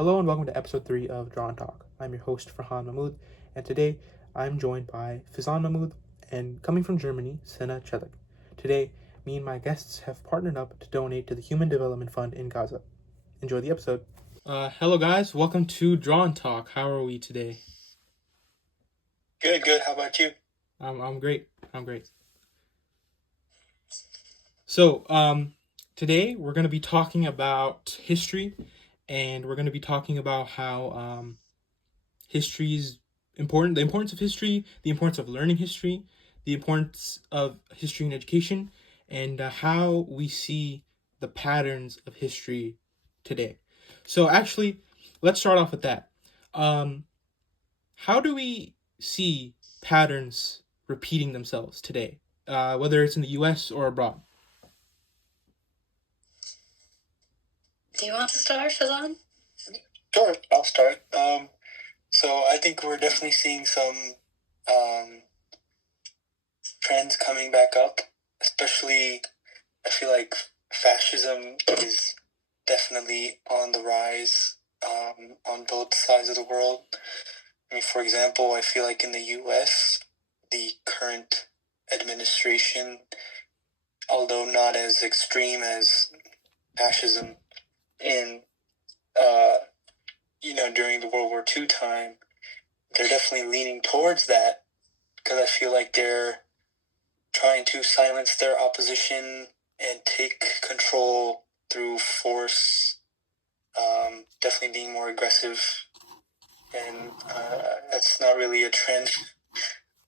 Hello and welcome to episode 3 of Draw and Talk. I'm your host, Farhan Mahmood, and today I'm joined by Fizan Mahmood and coming from Germany, Sena Chelik. Today, me and my guests have partnered up to donate to the Human Development Fund in Gaza. Enjoy the episode. Hello guys, welcome to Draw and Talk. How are we today? Good. How about you? I'm great. So, today we're going to be talking about history, and we're going to be talking about how history is important, the importance of history, the importance of learning history, the importance of history in education, and how we see the patterns of history today. So, actually, let's start off with that. How do we see patterns repeating themselves today, whether it's in the US or abroad? Do you want to start, Fazan? Sure, I'll start. So I think we're definitely seeing some trends coming back up, especially I feel like fascism is definitely on the rise on both sides of the world. I mean, for example, I feel like in the US, the current administration, although not as extreme as fascism in during the World War II time, they're definitely leaning towards that because I feel like they're trying to silence their opposition and take control through force, definitely being more aggressive. And that's not really a trend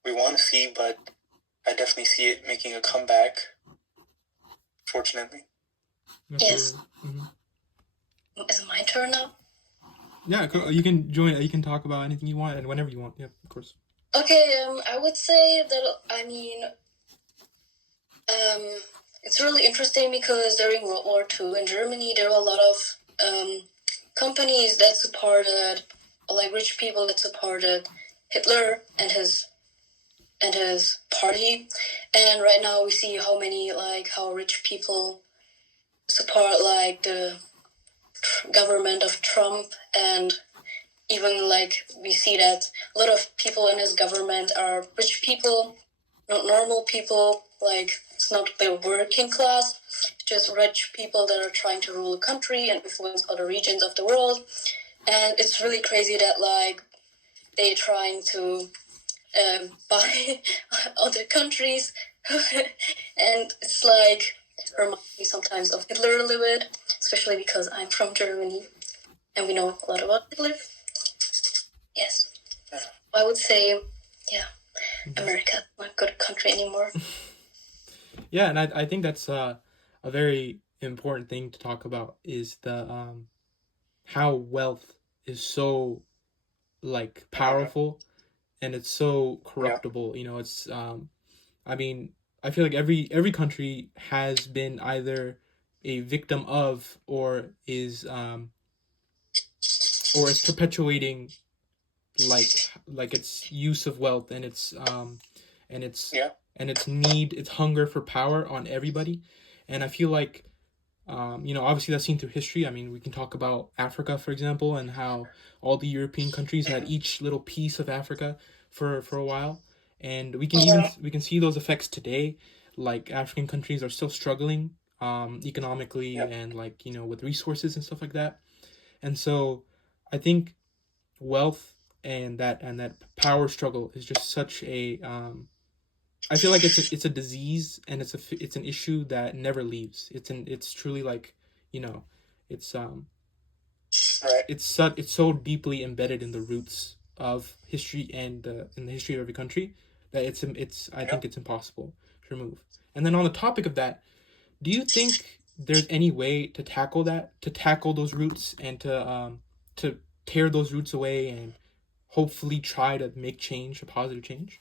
we want to see, but I definitely see it making a comeback, fortunately. Yes. Mm-hmm. Is it my turn now? Yeah, you can join. You can talk about anything you want and whenever you want. Yeah, of course. Okay, I would say that, it's really interesting because during World War II in Germany, there were a lot of companies that supported, like rich people that supported Hitler and his party. And right now we see how rich people support like the government of Trump, and even like we see that a lot of people in his government are rich people, not normal people. Like it's not the working class, just rich people that are trying to rule a country and influence other regions of the world. And it's really crazy that like they're trying to buy other countries, and it's like reminds me sometimes of Hitler a little bit, especially because I'm from Germany and we know a lot about Hitler. Yes. I would say, America not a good country anymore. Yeah, and I think that's a very important thing to talk about is the how wealth is so like powerful and it's so corruptible. You know, it's I mean, I feel like every country has been either a victim of or is perpetuating like its use of wealth and its and its and its hunger for power on everybody. And I feel like obviously that's seen through history. I mean, we can talk about Africa, for example, and how all the European countries had each little piece of Africa for a while, and we can see those effects today. Like African countries are still struggling economically and like with resources and stuff like that. And so, I think wealth and that power struggle is just such a I feel like it's a disease and it's an issue that never leaves. It's truly like it's it's so deeply embedded in the roots of history and in the history of every country that I think it's impossible to remove. And then on the topic of that, do you think there's any way to tackle those roots and to tear those roots away and hopefully try to make change, a positive change?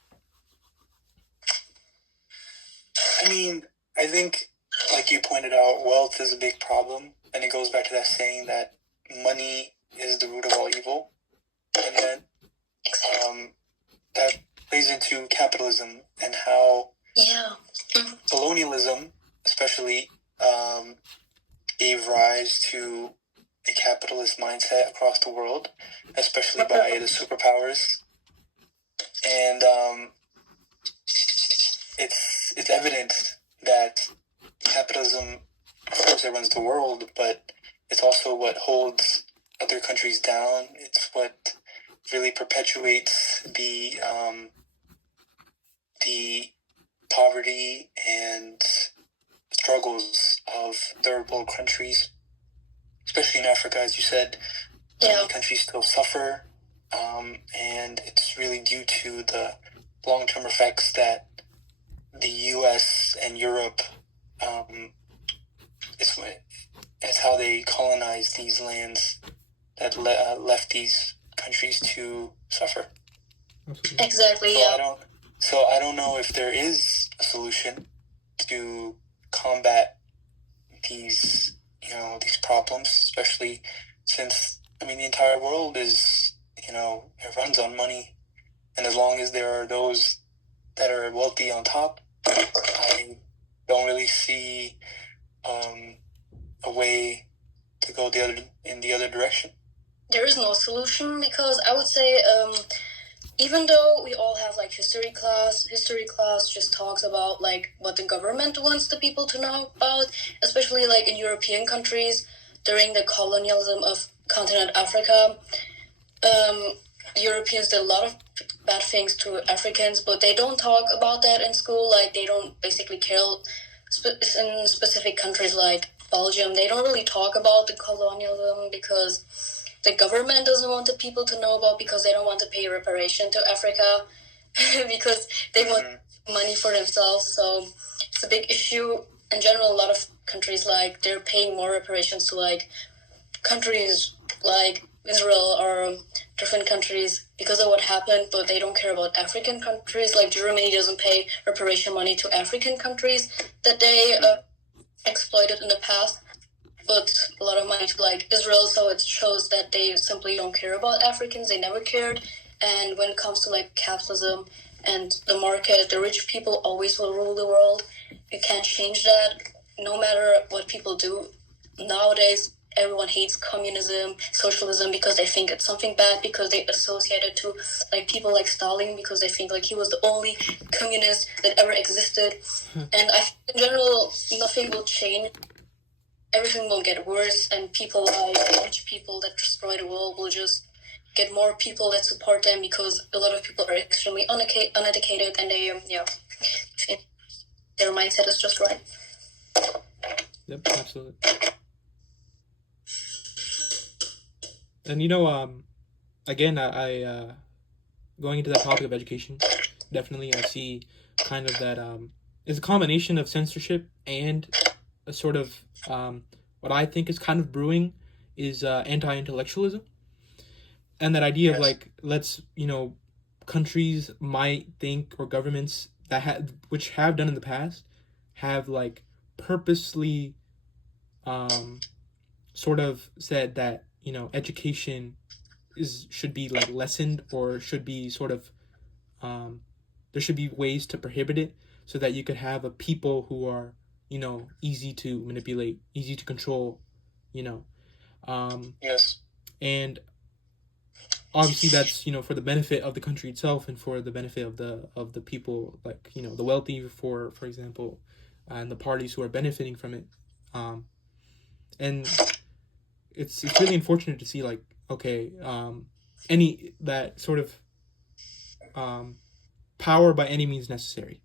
I mean, I think, like you pointed out, wealth is a big problem, and it goes back to that saying that money is the root of all evil, and then that plays into capitalism and how colonialism, especially, gave rise to a capitalist mindset across the world, especially by the superpowers. And it's evident that capitalism, of course, it runs the world, but it's also what holds other countries down. It's what really perpetuates the poverty and struggles of third world countries, especially in Africa, as you said. Many countries still suffer, and it's really due to the long-term effects that the U.S. and Europe, it's how they colonized these lands that left these countries to suffer. Exactly. So I don't know if there is a solution to combat these problems, especially since the entire world is it runs on money, and as long as there are those that are wealthy on top, I don't really see a way to go in the other direction. There is no solution, because I would say even though we all have history class just talks about what the government wants the people to know about, especially in European countries during the colonialism of continent Africa. Europeans did a lot of bad things to Africans, but they don't talk about that in school. They don't basically care. In specific countries like Belgium, they don't really talk about the colonialism because the government doesn't want the people to know about, because they don't want to pay reparation to Africa because they want money for themselves. So it's a big issue. In general, a lot of countries they're paying more reparations to countries like Israel or different countries because of what happened, but they don't care about African countries. Germany doesn't pay reparation money to African countries that they exploited in the past, but a lot of money to Israel. So it shows that they simply don't care about Africans. They never cared. And when it comes to capitalism and the market, the rich people always will rule the world. You can't change that, no matter what people do. Nowadays, everyone hates communism, socialism, because they think it's something bad, because they associate it to people like Stalin, because they think he was the only communist that ever existed. And I think in general, nothing will change. Everything will get worse, and people rich people that destroy the world will just get more people that support them, because a lot of people are extremely uneducated, and they their mindset is just right. Yep, absolutely. And again, I going into that topic of education, definitely I see kind of that it's a combination of censorship and a sort of what I think is kind of brewing is anti-intellectualism, and that idea of countries might think, or governments that which have done in the past, have purposely sort of said that education should be lessened, or should be sort of there should be ways to prohibit it, so that you could have a people who are easy to manipulate, easy to control, Yes. And obviously that's for the benefit of the country itself, and for the benefit of the people, the wealthy, for example, and the parties who are benefiting from it. And it's really unfortunate to see any that sort of power by any means necessary,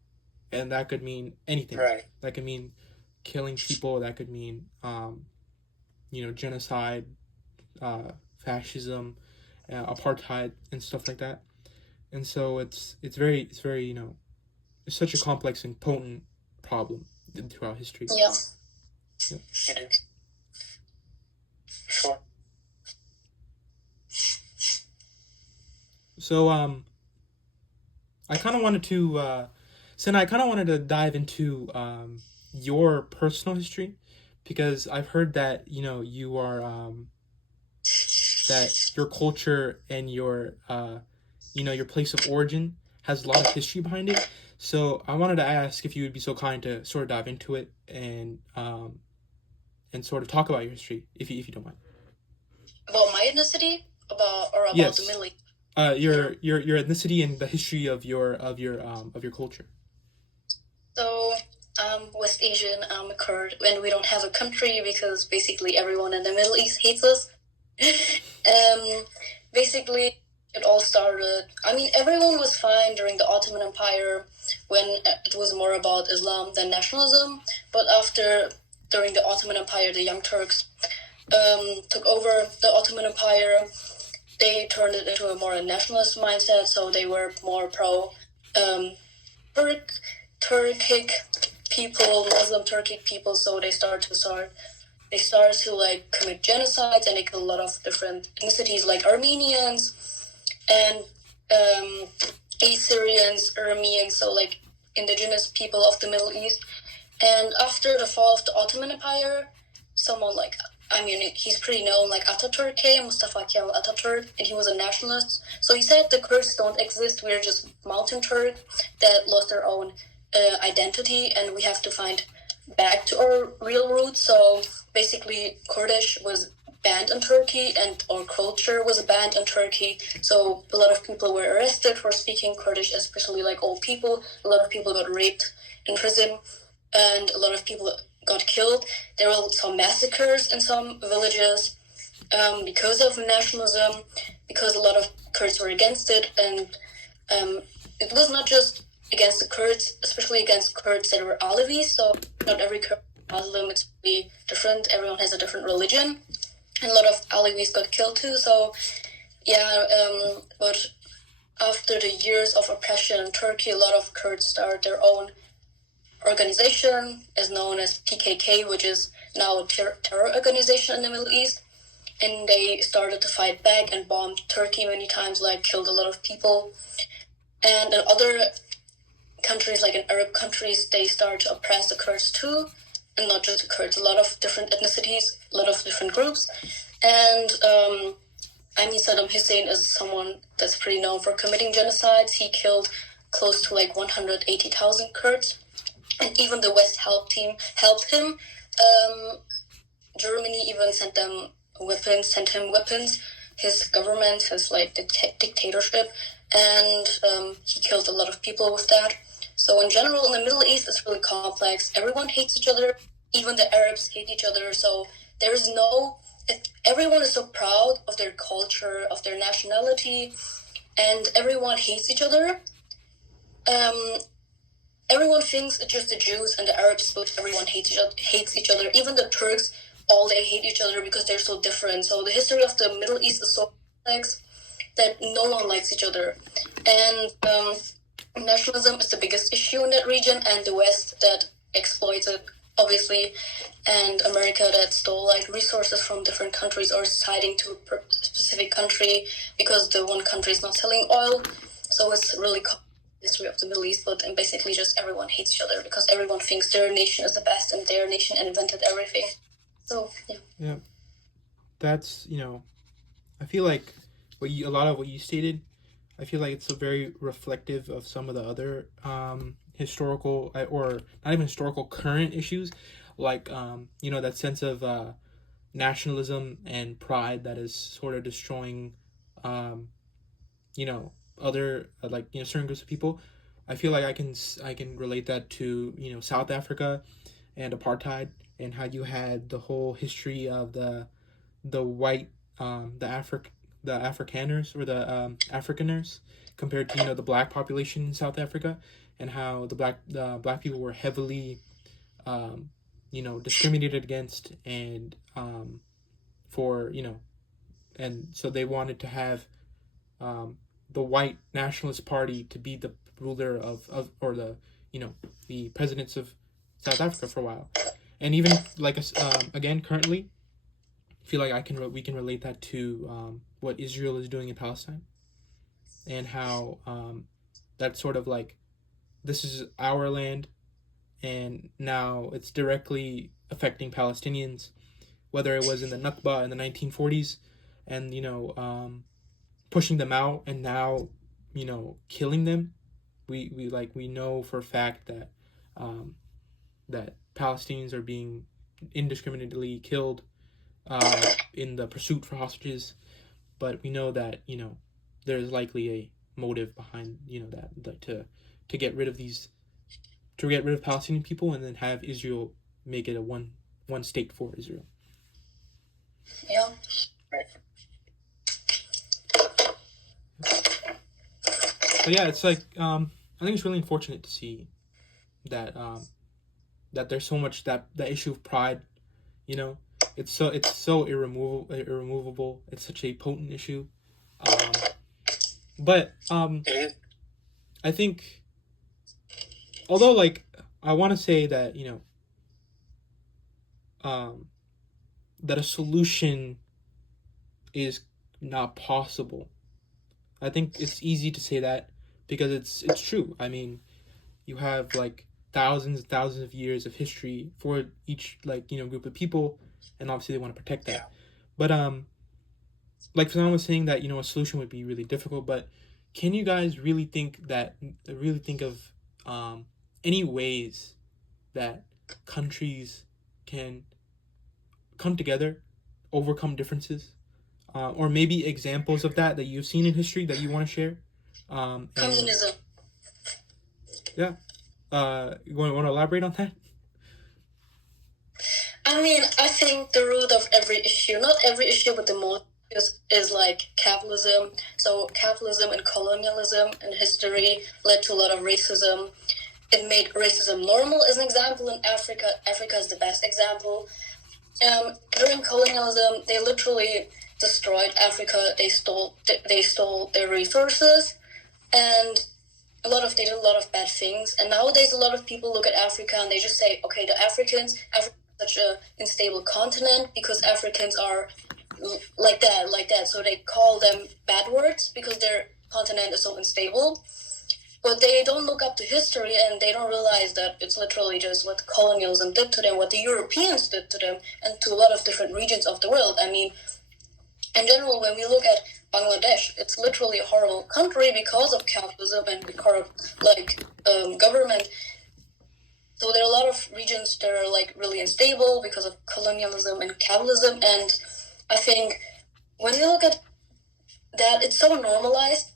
and that could mean anything. Right. That could mean killing people. That could mean genocide, fascism, apartheid, and stuff like that. And so it's very it's such a complex and potent problem throughout history. Yeah. It is. Sure. So I kind of wanted to dive into your personal history, because I've heard that you are that your culture and your your place of origin has a lot of history behind it. So I wanted to ask if you would be so kind to sort of dive into it and sort of talk about your history, if you don't mind. my ethnicity about the Yes. Middle East? Your ethnicity and the history of your culture. So West Asian, Kurd, and we don't have a country because basically everyone in the Middle East hates us. Basically, it all started. I mean, everyone was fine during the Ottoman Empire when it was more about Islam than nationalism. But during the Ottoman Empire, the Young Turks took over the Ottoman Empire. They turned it into a more nationalist mindset, so they were more pro Turkic people, Muslim Turkic people. So they started to like commit genocides, and they killed a lot of different ethnicities like Armenians and Assyrians, Arameans, so like indigenous people of the Middle East. And after the fall of the Ottoman Empire, someone like, I mean, he's pretty known, like Ataturk came, Mustafa Kemal Ataturk, and he was a nationalist. So he said the Kurds don't exist, we're just Mountain Turk that lost their own identity, and we have to find back to our real roots. So basically, Kurdish was banned in Turkey, and our culture was banned in Turkey. So a lot of people were arrested for speaking Kurdish, especially like old people. A lot of people got raped in prison, and a lot of people got killed. There were some massacres in some villages because of nationalism, because a lot of Kurds were against it, and it was not just against the Kurds, especially against Kurds that were Alevis. So not every Kurd is Muslim, it's really different. Everyone has a different religion, and a lot of Alevis got killed too. So yeah, but after the years of oppression in Turkey, a lot of Kurds started their own organization, as known as PKK, which is now a terror organization in the Middle East. And they started to fight back and bombed Turkey many times, like killed a lot of people. And in other countries, like in Arab countries, they started to oppress the Kurds too, and not just the Kurds, a lot of different ethnicities, a lot of different groups. And I mean, Saddam Hussein is someone that's pretty known for committing genocides. He killed close to like 180,000 Kurds, and even the West helped him. Germany even sent him weapons. His government has like dictatorship, and he killed a lot of people with that. So in general, in the Middle East, it's really complex. Everyone hates each other. Even the Arabs hate each other. So there's everyone is so proud of their culture, of their nationality, and everyone hates each other. Everyone thinks it's just the Jews and the Arabs, but everyone hates each other. Even the Turks, all they hate each other because they're so different. So the history of the Middle East is so complex that no one likes each other. And nationalism is the biggest issue in that region, and the West that exploits it, obviously, and America that stole like resources from different countries or is siding to a specific country because the one country is not selling oil. So it's really history of the Middle East, but basically just everyone hates each other because everyone thinks their nation is the best and their nation invented everything. So yeah, that's I feel like a lot of what you stated, I feel like it's a very reflective of some of the other historical or not even historical current issues, like that sense of nationalism and pride that is sort of destroying other certain groups of people. I feel like I can relate that to South Africa and apartheid, and how you had the whole history of the white the Afrikaners or the Afrikaners compared to the black population in South Africa, and how the black people were heavily discriminated against, and and so they wanted to have the white nationalist party to be the ruler of or the presidents of South Africa for a while. And even like again currently, I feel like we can relate that to what Israel is doing in Palestine, and how that's sort of like, this is our land, and now it's directly affecting Palestinians, whether it was in the Nakba in the 1940s, and pushing them out, and now killing them. We know for a fact that that Palestinians are being indiscriminately killed in the pursuit for hostages. but we know that there's likely a motive behind that to get rid of Palestinian people and then have Israel make it a one state for Israel. Yeah. Right. But yeah, it's like I think it's really unfortunate to see that that there's so much that issue of pride, it's so irremovable. It's such a potent issue. But I think, although like I want to say that that a solution is not possible. I think it's easy to say that because it's true. I mean, you have like thousands and thousands of years of history for each group of people, and obviously they want to protect that. Yeah. But like someone was saying that a solution would be really difficult, but can you guys really think of any ways that countries can come together, overcome differences, or maybe examples of that you've seen in history that you want to share? Communism. Yeah. You want to elaborate on that? I mean, I think the root of every issue, not every issue, but the most is like capitalism. So capitalism and colonialism in history led to a lot of racism. It made racism normal. As an example, in Africa is the best example. During colonialism, they literally destroyed Africa. They stole their resources, and they did a lot of bad things. And nowadays, a lot of people look at Africa and they just say, okay, Africa is such an unstable continent because Africans are like that. So they call them bad words because their continent is so unstable. But they don't look up to history and they don't realize that it's literally just what colonialism did to them, what the Europeans did to them, and to a lot of different regions of the world. I mean, in general, when we look at Bangladesh, it's literally a horrible country because of capitalism and corrupt government. So there are a lot of regions that are like really unstable because of colonialism and capitalism. And I think when we look at that, it's so normalized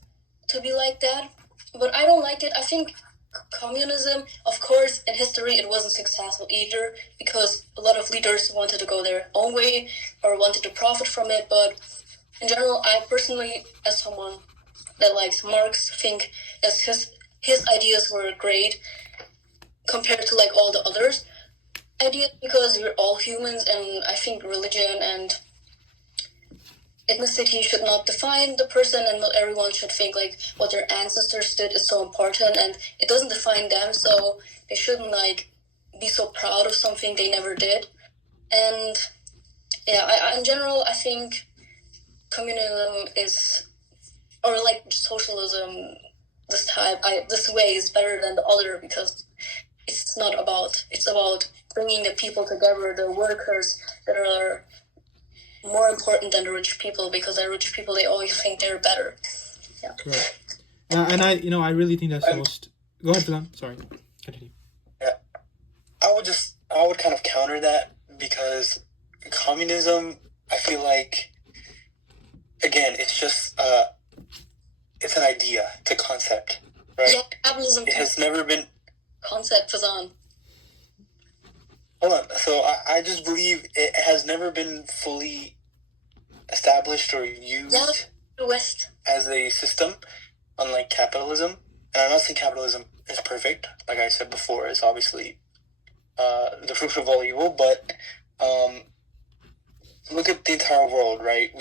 to be like that. But I don't like it. I think communism, of course, in history, it wasn't successful either because a lot of leaders wanted to go their own way or wanted to profit from it. But in general, I personally, as someone that likes Marx, think that his ideas were great compared to like all the others ideas because we're all humans, and I think religion and ethnicity should not define the person, and not everyone should think like what their ancestors did is so important and it doesn't define them, so they shouldn't like be so proud of something they never did. And yeah, I in general, I think communism is, or like socialism, this way is better than the other because it's about bringing the people together, the workers that are more important than the rich people, because the rich people, they always think they're better. Yeah. Right. And I really think that's the most. Go ahead, Dylan. Sorry. Continue. Yeah. I would kind of counter that because communism, I feel like, again, it's just it's an idea, it's a concept, right? Yeah, capitalism. It has never been. Concept is on. Hold on. So I just believe it has never been fully established or used as a system, unlike capitalism. And I'm not saying capitalism is perfect. Like I said before, it's obviously the fruit of all evil. But look at the entire world, right?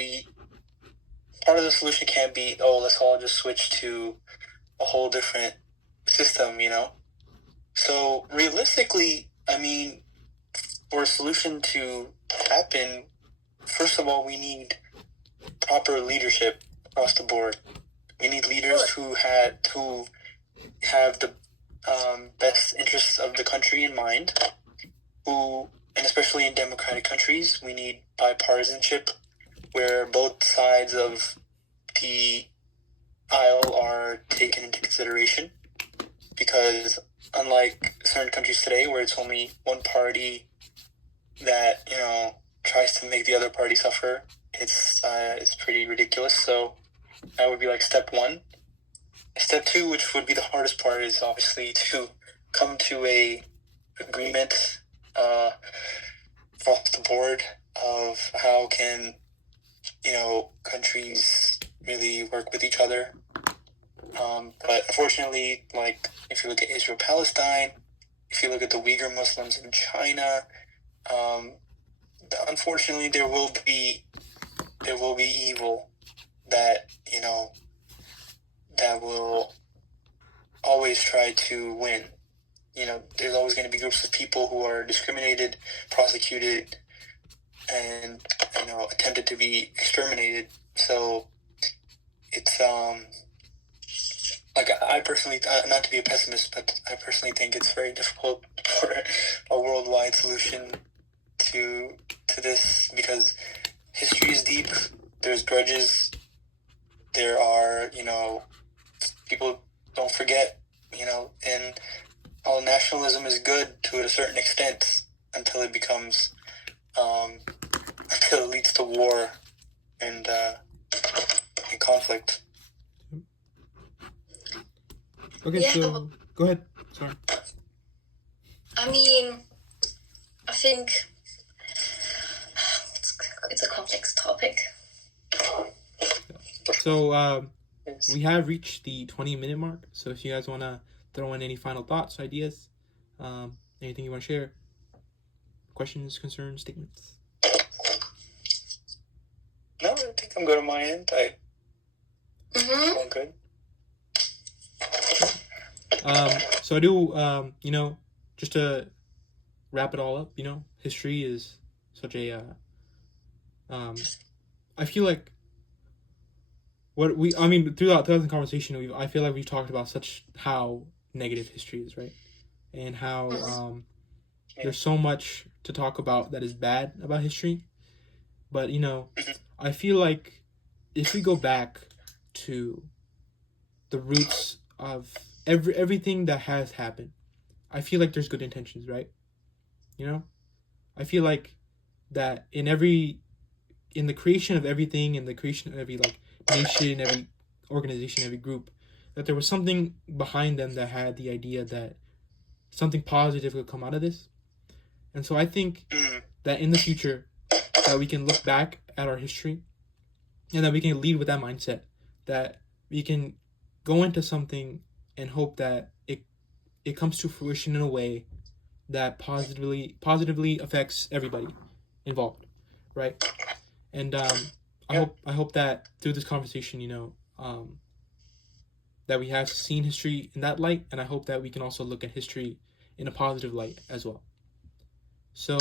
Part of the solution can't be, let's all just switch to a whole different system, So realistically, I mean, for a solution to happen, first of all, we need proper leadership across the board. We need leaders who have the best interests of the country in mind, and especially in democratic countries, we need bipartisanship, where both sides of the aisle are taken into consideration. Because unlike certain countries today, where it's only one party that tries to make the other party suffer, it's pretty ridiculous. So that would be like step one. Step two, which would be the hardest part, is obviously to come to a agreement across the board of how can, countries really work with each other. But unfortunately, like if you look at Israel-Palestine, if you look at the Uyghur Muslims in China, unfortunately there will be evil that that will always try to win. There's always going to be groups of people who are discriminated, prosecuted, and attempted to be exterminated. So it's like I personally, not to be a pessimist, but I personally think it's very difficult for a worldwide solution to this, because history is deep. There's grudges. There are people don't forget. And all nationalism is good to a certain extent until it becomes until it leads to war and conflict. Okay, Yeah. so go ahead. Sorry. I mean, I think it's a complex topic. So we have reached the 20-minute mark. So if you guys want to throw in any final thoughts, ideas, anything you want to share, questions, concerns, statements. No, I think I'm good on my end. I'm good. So I do, just to wrap it all up, history is such a, I feel like throughout the conversation, I feel like we've talked about how negative history is, right? And how, there's so much to talk about that is bad about history. But, I feel like if we go back to the roots of everything that has happened, I feel like there's good intentions, right? I feel like that in the creation of everything, in the creation of every nation, every organization, every group, that there was something behind them that had the idea that something positive could come out of this. And so I think that in the future that we can look back at our history and that we can lead with that mindset, that we can go into something and hope that it comes to fruition in a way that positively affects everybody involved, right? And I hope that through this conversation, that we have seen history in that light, and I hope that we can also look at history in a positive light as well. So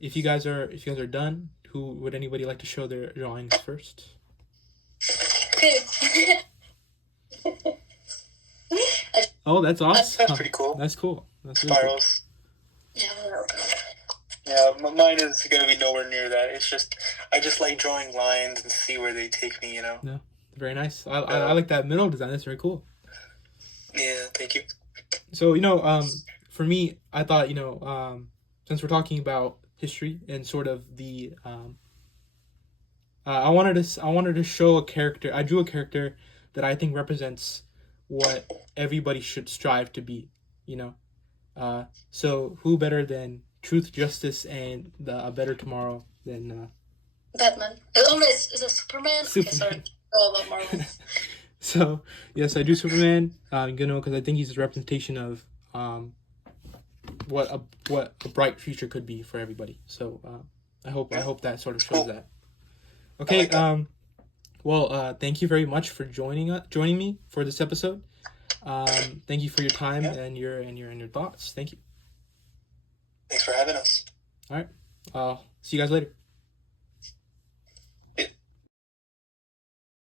if you guys are done, would anybody like to show their drawings first? Oh, that's awesome. That's pretty cool. That's cool. That's spirals. Yeah. Yeah, mine is going to be nowhere near that. I just like drawing lines and see where they take me, Yeah, very nice. I like that middle design. That's very cool. Yeah, thank you. So, for me, I thought, since we're talking about history and sort of the, I wanted to show a character. I drew a character that I think represents what everybody should strive to be, So who better than truth, justice, and a better tomorrow than Batman? Is it Superman? Okay, sorry. All about Marvel. So yes, I do Superman. Because I think he's a representation of what a bright future could be for everybody. So I hope that sort of shows that. Okay. Well, thank you very much for joining me for this episode. Thank you for your time and your thoughts. Thank you. Thanks for having us. All right. See you guys later.